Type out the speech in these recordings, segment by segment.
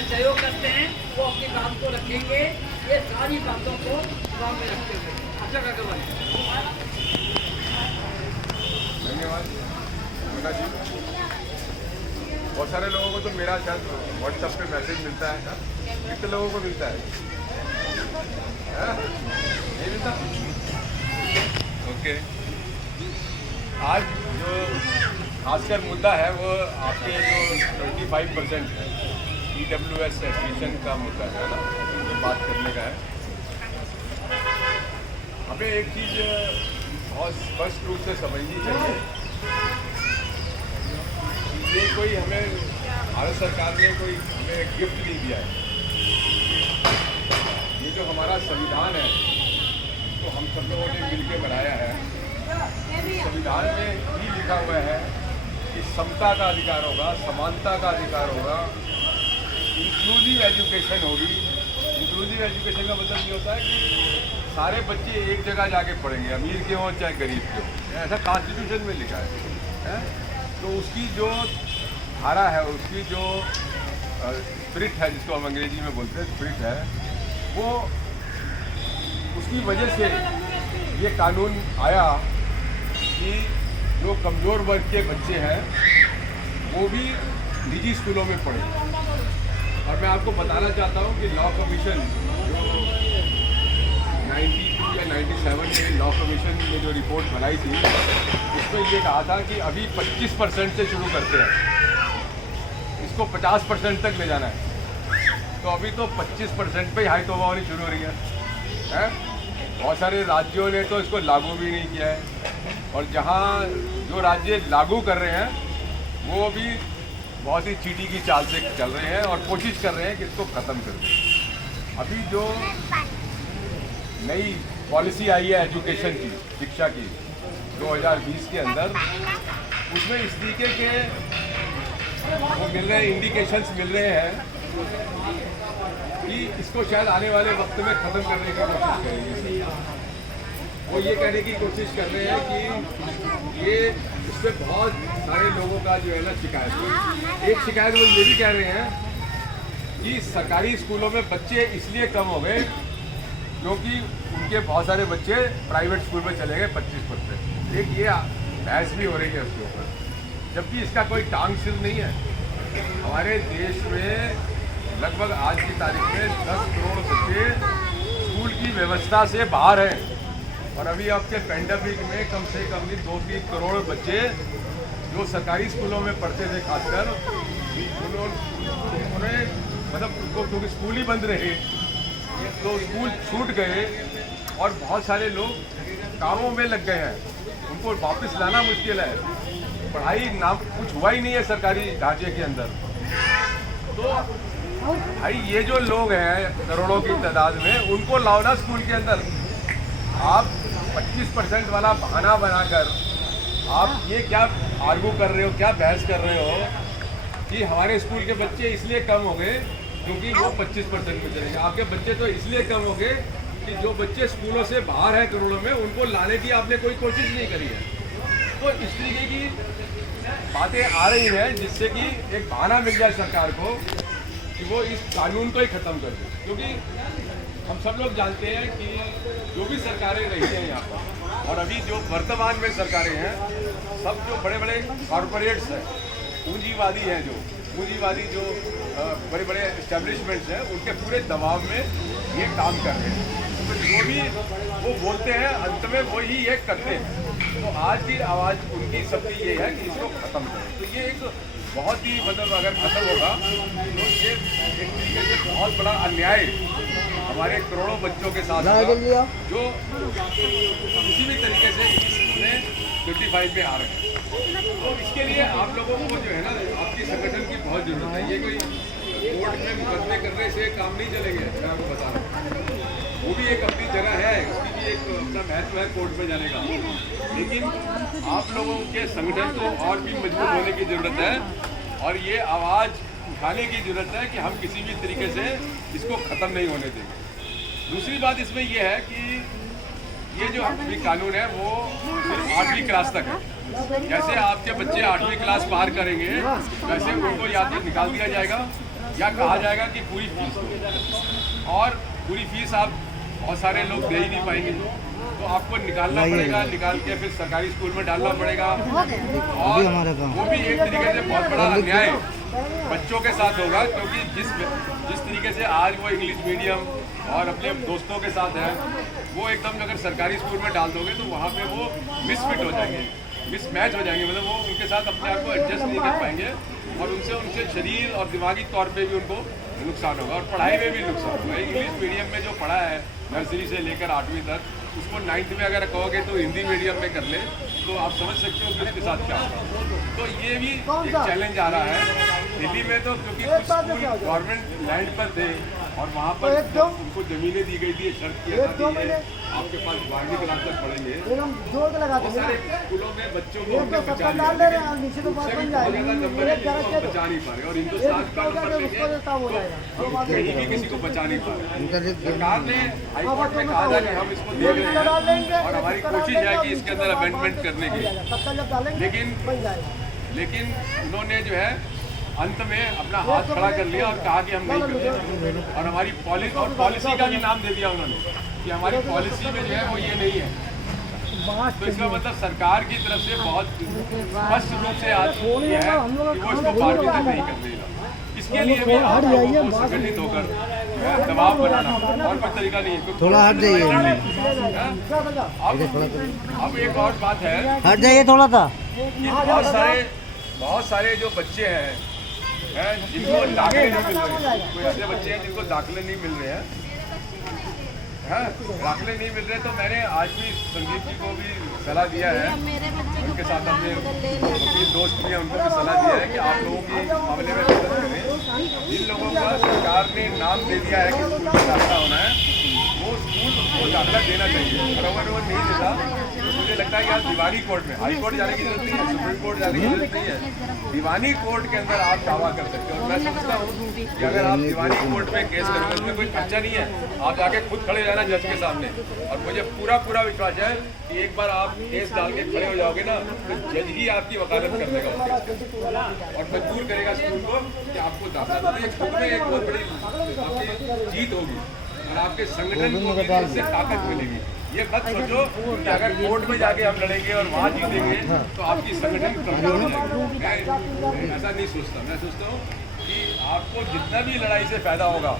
में सहयोग करते हैं वो अपनी बात को रखेंगे। ये सारी बातों को गाँव में रखते हुए अच्छा करके बने। धन्यवाद मुन्ना जी। बहुत सारे लोगों को तो मेरा शायद व्हाट्सएप पे मैसेज मिलता है ना, कितने लोगों को मिलता है? नहीं मिलता? ओके। आज जो खासकर मुद्दा है वो आपके जो 25% है EWS एडमिशन का मुद्दा है ना, जो बात करने का है। हमें एक चीज़ बहुत स्पष्ट रूप से समझनी चाहिए, ये कोई हमें भारत सरकार ने कोई हमें गिफ्ट नहीं दिया है। ये जो हमारा संविधान है तो हम सब लोगों ने मिलकर बनाया है। संविधान में ही लिखा हुआ है कि समता का अधिकार होगा, समानता का अधिकार होगा, इंक्लूसिव एजुकेशन होगी। इंक्लूसिव एजुकेशन का मतलब ये होता है कि सारे बच्चे एक जगह जाके पढ़ेंगे, अमीर के हों चाहे गरीब के हों, ऐसा कॉन्स्टिट्यूशन में लिखा है? तो उसकी जो धारा है, उसकी जो स्पिरिट है, जिसको हम अंग्रेजी में बोलते हैं स्पिरिट है, वो उसकी वजह से ये कानून आया कि जो कमज़ोर वर्ग के बच्चे हैं वो भी निजी स्कूलों में पढ़े। और मैं आपको बताना चाहता हूँ कि लॉ कमीशन जो 92 या 97 में लॉ कमीशन ने जो रिपोर्ट बनाई थी, उसमें ये कहा था कि अभी 25% से शुरू करते हैं, इसको 50% तक ले जाना है। तो अभी तो 25% पे हाई तौबा होनी शुरू हो रही है? बहुत सारे राज्यों ने तो इसको लागू भी नहीं किया है, और जहाँ जो राज्य लागू कर रहे हैं वो भी बहुत ही चीटी की चाल से चल रहे हैं और कोशिश कर रहे हैं कि इसको ख़त्म कर दें। अभी जो नई पॉलिसी आई है एजुकेशन की, शिक्षा की 2020 के अंदर, उसमें इस तरीके के वो मिल रहे हैं, इंडिकेशंस मिल रहे हैं कि इसको शायद आने वाले वक्त में ख़त्म करने की कोशिश करेंगे। वो ये कहने की कोशिश कर रहे हैं कि ये इससे बहुत सारे लोगों का जो है ना शिकायत है। एक शिकायत वो ये भी कह रहे हैं कि सरकारी स्कूलों में बच्चे इसलिए कम हो गए क्योंकि उनके बहुत सारे बच्चे प्राइवेट स्कूल में चले गए 25%। एक ये बहस भी हो रही है उसके ऊपर, जबकि इसका कोई टांग सिर नहीं है। हमारे देश में लगभग आज की तारीख में 10 करोड़ बच्चे स्कूल की व्यवस्था से बाहर हैं, और अभी आपके पेंडेमिक में कम से कम भी 2-3 करोड़ बच्चे जो सरकारी स्कूलों में पढ़ते थे, खासकर उन्होंने मतलब उनको क्योंकि स्कूल ही बंद रहे तो स्कूल छूट गए, और बहुत सारे लोग कामों में लग गए हैं, उनको वापस लाना मुश्किल है। पढ़ाई ना कुछ हुआ ही नहीं है सरकारी ढांचे के अंदर। तो भाई ये जो लोग हैं करोड़ों की तादाद में, उनको लाओ ना स्कूल के अंदर। आप 25% वाला बहाना बनाकर आप ये क्या आर्गू कर रहे हो, क्या बहस कर रहे हो कि हमारे स्कूल के बच्चे इसलिए कम हो गए क्योंकि वो 25% में चले गए। आपके बच्चे तो इसलिए कम हो गए कि जो बच्चे स्कूलों से बाहर हैं करोड़ों में, उनको लाने की आपने कोई कोशिश नहीं करी है। तो इस तरीके की बातें आ रही हैं जिससे कि एक बहाना मिल जाए सरकार को कि वो इस कानून को ही ख़त्म कर दे। क्योंकि हम सब लोग जानते हैं कि जो भी सरकारें रही हैं यहाँ पर, और अभी जो वर्तमान में सरकारें हैं, सब जो बड़े बड़े कॉरपोरेट्स हैं, पूंजीवादी हैं, जो पूंजीवादी जो बड़े बड़े इस्टेब्लिशमेंट्स हैं, उनके पूरे दबाव में ये काम कर रहे हैं। तो जो भी वो बोलते हैं अंत में वही ये करते हैं। तो आज की आवाज़ उनकी सबकी ये है कि इसको ख़त्म करें। तो ये एक बहुत ही मतलब अगर खत्म होगा तो ये एक तरीके से बहुत बड़ा अन्याय हमारे करोड़ों बच्चों के साथ होगा जो किसी भी तरीके से इसमें 25 में आ रहे हैं। तो इसके लिए आप लोगों को जो है ना, आपकी संगठन की बहुत ज़रूरत है। ये कोई कोर्ट में मुकदमे करने से काम नहीं चलेंगे, मैं आपको बता रहा हूँ। वो भी एक अपनी जगह है, उसकी भी एक अपना महत्व है कोर्ट में जाने का, लेकिन आप लोगों के संगठन को और भी मजबूत होने की ज़रूरत है, और ये आवाज़ उठाने की ज़रूरत है कि हम किसी भी तरीके से इसको ख़त्म नहीं होने देंगे। दूसरी बात इसमें यह है कि ये जो अभी कानून है वो सिर्फ 8वीं क्लास तक है। जैसे आपके बच्चे 8वीं क्लास पार करेंगे वैसे उनको या तो निकाल दिया जाएगा या कहा जाएगा कि पूरी फीस दो, और पूरी फीस आप बहुत सारे लोग दे ही नहीं पाएंगे, तो आपको निकालना पड़ेगा, निकाल के फिर सरकारी स्कूल में डालना पड़ेगा। और वो भी एक तरीके से बहुत बड़ा अन्याय बच्चों के साथ होगा, क्योंकि जिस तरीके से आज वो इंग्लिश मीडियम और अपने दोस्तों के साथ है, वो एकदम अगर सरकारी स्कूल में डाल दोगे तो वहाँ पे वो मिसफिट हो जाएंगे, मिसमैच हो जाएंगे, मतलब वो उनके साथ अपने आप को एडजस्ट नहीं कर पाएंगे, और उनके शरीर और दिमागी तौर पे भी उनको नुकसान होगा, और पढ़ाई में भी नुकसान होगा। इंग्लिश मीडियम में जो पढ़ा है नर्सरी से लेकर 8वीं तक, उसको 9th में अगर कहोगे तो हिंदी मीडियम में कर ले, तो आप समझ सकते हो कि उसके साथ क्या होगा। तो ये भी एक चैलेंज आ रहा है दिल्ली में, तो क्योंकि कुछ स्कूल गवर्नमेंट लैंड पर थे और वहाँ पर उनको ज़मीनें दी गई थी, शर्त किया था कि आपके पास 12वीं क्लास तक पढ़ेंगे। बहुत सारे स्कूलों में बच्चों को हमने बचा लिया, उससे भी बहुत ज़्यादा नंबर है जिनको हम बचा नहीं पा रहे, और हिंदुस्तान का नंबर लेंगे तो कहीं भी किसी को बचा नहीं पा रहे। सरकार ने हाईकोर्ट में कहा था कि हम इसको दे रहे हैं, और हमारी कोशिश है कि इसके अंदर अमेंडमेंट करने की, लेकिन उन्होंने जो है अंत में अपना हाथ खड़ा कर लिया और कहा कि हम नहीं करते, और हमारी पॉलिसी का भी नाम दे दिया उन्होंने कि हमारी पॉलिसी में जो है वो ये नहीं है। तो इसका मतलब सरकार की तरफ से बहुत स्पष्ट रूप से आज ये है कि वो इसको बारगेन नहीं कर देगा। इसके लिए भी आप लोगों को संगठित होकर दबाव बनाना, और कोई तरीका नहीं है। थोड़ा हट जाइए, अब एक और बात है, हट जाइए थोड़ा सा। कि बहुत सारे जो बच्चे हैं जिनको दाखिले नहीं मिल रहे हैं, कोई ऐसे बच्चे हैं जिनको दाखिले नहीं मिल रहे हैं, दाखिले नहीं मिल रहे, तो मैंने आज भी संदीप जी को भी सलाह दिया है, उनके साथ अपने वकील दोस्त भी हैं, उनको भी सलाह दिया है कि आप लोगों के मामले में मदद करें। जिन लोगों का सरकार ने नाम दे दिया है कि स्कूल में दाखिला होना है, वो स्कूल उसको दाखिला देना चाहिए, और अगर वो नहीं देता तो मुझे लगता है कि आप दीवानी कोर्ट में, हाई कोर्ट जाने की जरूरत नहीं है, सुप्रीम कोर्ट जाने की जरूरत नहीं है, दीवानी कोर्ट के अंदर आप दावा कर सकते हो। और मैं समझता हूँ कि अगर आप दीवानी कोर्ट में केस करोगे, उसमें कोई खर्चा नहीं है, आप जाके खुद खड़े जाना जज के सामने, और मुझे पूरा विश्वास है कि एक बार आप केस डाल के खड़े हो जाओगे ना, तो जज ही आपकी वकालत कर देगा और मजबूर करेगा स्कूल को कि आपको दाखिला। तो ये खुद में एक बहुत बड़ी आपकी जीत होगी, और आपके संगठन को भी इससे ताकत मिलेगी। ये मत सोचो कि अगर कोर्ट में जाके हम लड़ेंगे और वहाँ जीतेंगे तो आपकी संगठन कमजोर हो जाएगी। मैं ऐसा नहीं सोचता, मैं सोचता हूँ कि आपको जितना भी लड़ाई से फायदा होगा,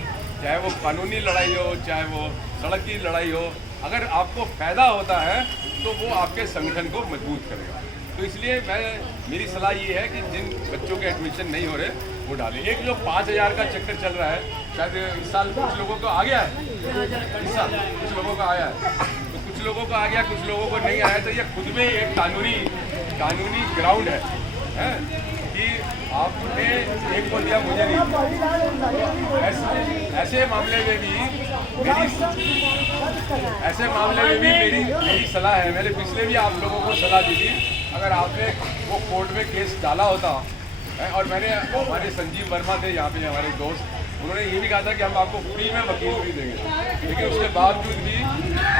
चाहे वो कानूनी लड़ाई हो, चाहे वो सड़क की लड़ाई हो, अगर आपको फायदा होता है तो वो आपके संगठन को मजबूत करेगा। तो इसलिए मेरी सलाह ये है कि जिन बच्चों के एडमिशन नहीं हो रहे वो डालें। एक जो 5000 का चक्कर चल रहा है, शायद इस साल कुछ लोगों को आ गया है, इस साल कुछ लोगों को आया है, तो कुछ लोगों को आ गया, कुछ लोगों को नहीं आया। तो ये खुद में एक कानूनी ग्राउंड है कि आपने एक को दिया मुझे नहीं दिया। ऐसे मामले में भी मेरी सलाह है, मैंने पिछले भी आप लोगों को सलाह दी थी, अगर आपने वो कोर्ट में केस डाला होता, और मैंने हमारे संजीव वर्मा थे यहाँ पे हमारे दोस्त, उन्होंने ये भी कहा था कि हम आपको फ्री में वकील भी देंगे, लेकिन उसके बावजूद भी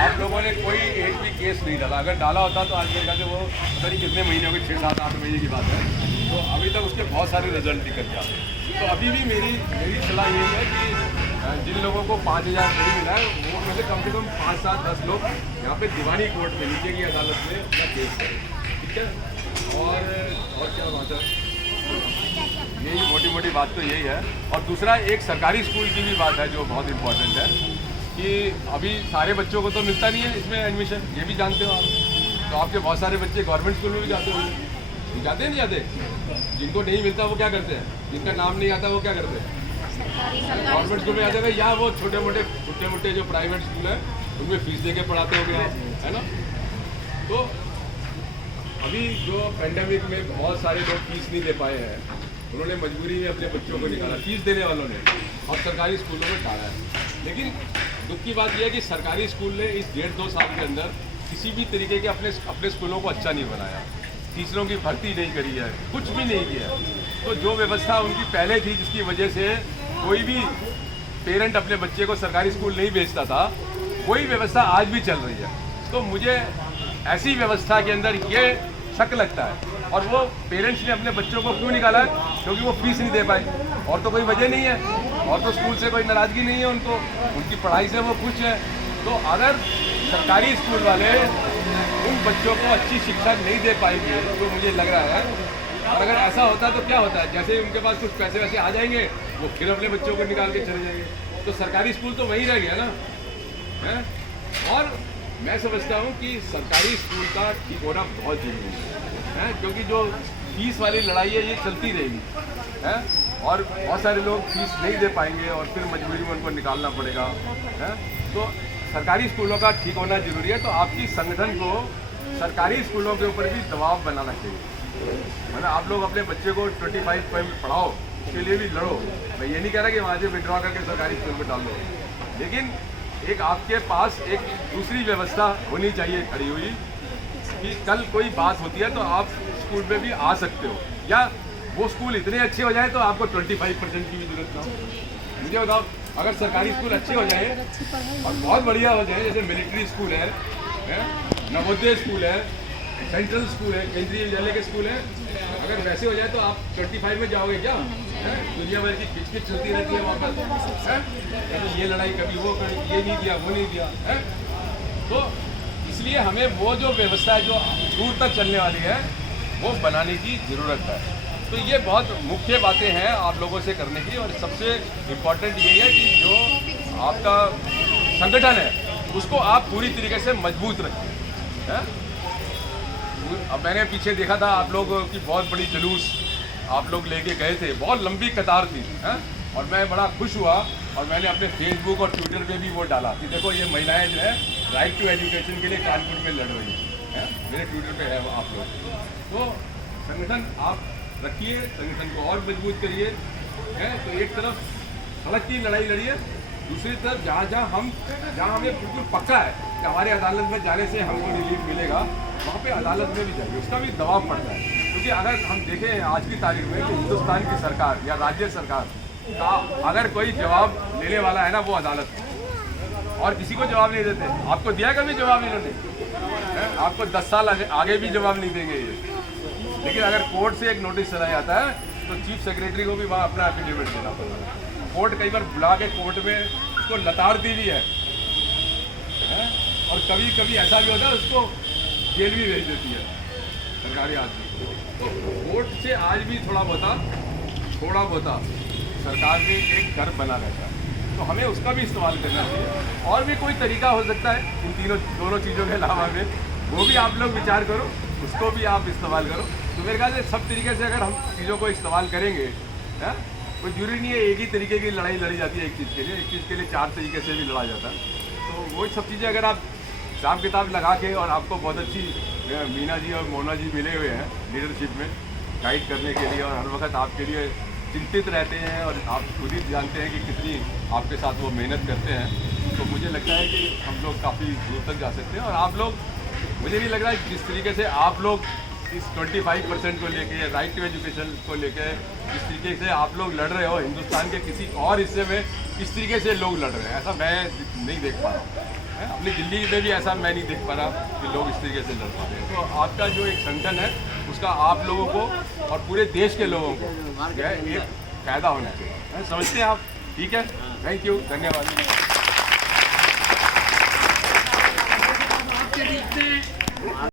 आप लोगों ने कोई एक भी केस नहीं डाला। अगर डाला होता तो आज मेरे ख्याल से वो पता नहीं कितने महीने हो गए, 6, 7, 8 महीने की बात है, तो अभी तक उसके बहुत सारे रिजल्ट निकल जाते। तो अभी भी मेरी सलाह यही है कि जिन लोगों को 5000 नहीं मिला है, वो में से कम 5, 7, 10 लोग यहाँ पे दीवानी कोर्ट में, नीचे की अदालत में अपना केस करें, ठीक है। और क्या बात है, यही मोटी बात तो यही है। और दूसरा एक सरकारी स्कूल की भी बात है जो बहुत इम्पोर्टेंट है, कि अभी सारे बच्चों को तो मिलता नहीं है इसमें एडमिशन, ये भी जानते हो आप। तो आपके बहुत सारे बच्चे गवर्नमेंट स्कूल में भी जाते होंगे, जाते नहीं जाते? जिनको नहीं मिलता वो क्या करते हैं, जिनका नाम नहीं आता वो क्या करते हैं, गवर्नमेंट स्कूल में जाते हैं, या वो छोटे मोटे जो प्राइवेट स्कूल है उनमें फीस दे के पढ़ाते होंगे आप, है ना। तो अभी जो पेंडेमिक में बहुत सारे लोग फीस नहीं दे पाए हैं, उन्होंने मजबूरी में अपने बच्चों को निकाला, फीस देने वालों ने, और सरकारी स्कूलों में डाला है। लेकिन दुख की बात यह है कि सरकारी स्कूल ने इस 1.5-2 साल के अंदर किसी भी तरीके के अपने स्कूलों को अच्छा नहीं बनाया, टीचरों की भर्ती नहीं करी है, कुछ भी नहीं किया। तो जो व्यवस्था उनकी पहले थी, जिसकी वजह से कोई भी पेरेंट अपने बच्चे को सरकारी स्कूल नहीं भेजता था, वही व्यवस्था आज भी चल रही है। तो मुझे ऐसी व्यवस्था के अंदर ये शक लगता है और वो पेरेंट्स ने अपने बच्चों को क्यों निकाला है? क्योंकि वो फीस नहीं दे पाए, और तो कोई वजह नहीं है, और तो स्कूल से कोई नाराज़गी नहीं है उनको, उनकी पढ़ाई से वो खुश है। तो अगर सरकारी स्कूल वाले उन बच्चों को अच्छी शिक्षा नहीं दे पाएंगे, तो मुझे लग रहा है, और अगर ऐसा होता तो क्या होता है, जैसे ही उनके पास कुछ पैसे वैसे आ जाएंगे, वो फिर अपने बच्चों को निकाल के चले जाएंगे, तो सरकारी स्कूल तो वहीं रह गया ना, है? और मैं समझता हूँ कि सरकारी स्कूल का ठीक होना बहुत जरूरी है, क्योंकि जो फीस वाली लड़ाई है ये चलती रहेगी, है? और बहुत सारे लोग फीस नहीं दे पाएंगे और फिर मजबूरी में उनको निकालना पड़ेगा, है? तो सरकारी स्कूलों का ठीक होना जरूरी है। तो आपकी संगठन को सरकारी स्कूलों के ऊपर भी दबाव बनाना चाहिए, मतलब आप लोग अपने बच्चे को 25 पॉइंट पढ़ाओ, उसके लिए भी लड़ो। मैं ये नहीं कह रहा कि वहाँ से विड्रॉ करके सरकारी स्कूल में डाल दो, लेकिन एक आपके पास एक दूसरी व्यवस्था होनी चाहिए खड़ी हुई कि कल कोई बात होती है तो आप स्कूल में भी आ सकते हो, या वो स्कूल इतने अच्छे हो जाए तो आपको 25% की भी जरूरत ना हो। मुझे बताओ, अगर सरकारी स्कूल अच्छे हो जाए और बहुत बढ़िया हो जाए, जैसे मिलिट्री स्कूल है, नवोदय स्कूल है, सेंट्रल स्कूल है, केंद्रीय विद्यालय के स्कूल है, अगर वैसे हो जाए तो आप 25 में जाओगे क्या? दुनिया भर की खिचखिच चलती रहती है वहाँ पर, कभी ये लड़ाई, कभी वो, कभी ये नहीं दिया, वो नहीं दिया, है? तो इसलिए हमें वो जो व्यवस्था है जो दूर तक चलने वाली है वो बनाने की ज़रूरत है। तो ये बहुत मुख्य बातें हैं आप लोगों से करने की, और सबसे इम्पोर्टेंट यही है कि जो आपका संगठन है उसको आप पूरी तरीके से मजबूत रखें, है? अब मैंने पीछे देखा था आप लोगों की बहुत बड़ी जुलूस आप लोग लेके गए थे, बहुत लंबी कतार थी, है? और मैं बड़ा खुश हुआ, और मैंने अपने फेसबुक और ट्विटर पे भी वो डाला कि देखो ये महिलाएं जो है राइट टू एजुकेशन के लिए कानपुर में लड़ रही हैं, मेरे ट्विटर पे है वो आप लोग। तो संगठन आप रखिए, संगठन को और मजबूत करिए, है? तो एक तरफ सड़क की लड़ाई लड़िए, दूसरी तरफ जहाँ हमें बिल्कुल पक्का है कि हमारे अदालत में जाने से हमको रिलीफ मिलेगा, वहाँ पे अदालत में भी जाइए, उसका भी दबाव पड़ता है। क्योंकि अगर हम देखें आज की तारीख में कि हिंदुस्तान की सरकार या राज्य सरकार का अगर कोई जवाब लेने वाला है ना, वो अदालत है, और किसी को जवाब नहीं देते। आपको दिया कभी जवाब इन्होंने? आपको 10 साल आगे भी जवाब नहीं देंगे ये। लेकिन अगर कोर्ट से एक नोटिस चला जाता है तो चीफ सेक्रेटरी को भी वहाँ अपना एफिडेविट देना पड़ता है। कोर्ट कई बार बुला के कोर्ट में उसको लताड़ती भी है, और कभी कभी ऐसा भी होता है उसको जेल भी भेज देती है सरकारी आदमी। तो कोर्ट से आज भी थोड़ा बहुत सरकार में एक डर बना रहता है, तो हमें उसका भी इस्तेमाल करना चाहिए। और भी कोई तरीका हो सकता है इन दोनों चीज़ों के अलावा में, वो भी आप लोग विचार करो, उसको भी आप इस्तेमाल करो। तो मेरे ख्याल से सब तरीके से अगर हम चीज़ों को इस्तेमाल करेंगे, है? कोई जरूरी नहीं है एक ही तरीके की लड़ाई लड़ी जाती है एक चीज़ के लिए, एक चीज़ के लिए 4 तरीके से भी लड़ा जाता है। तो वही सब चीज़ें अगर आप हिसाब किताब लगा के, और आपको बहुत अच्छी मीना जी और मोना जी मिले हुए हैं लीडरशिप में गाइड करने के लिए, और हर वक्त आपके लिए चिंतित रहते हैं, और आप खुद ही जानते हैं कि कितनी आपके साथ वो मेहनत करते हैं। तो मुझे लगता है कि हम लोग काफ़ी दूर तक जा सकते हैं। और आप लोग, मुझे नहीं लग रहा है जिस तरीके से आप लोग इस 25% को लेके, राइट टू एजुकेशन को लेके जिस तरीके से आप लोग लड़ रहे हो, हिंदुस्तान के किसी और हिस्से में इस तरीके से लोग लड़ रहे हैं, ऐसा मैं नहीं देख पा रहा हूँ। अपनी दिल्ली में भी ऐसा मैं नहीं देख पा रहा कि लोग इस तरीके से लड़ पा रहे हैं। तो आपका जो एक संगठन है उसका आप लोगों को और पूरे देश के लोगों को एक फायदा होना चाहिए, समझते हैं आप? ठीक है, थैंक यू, धन्यवाद।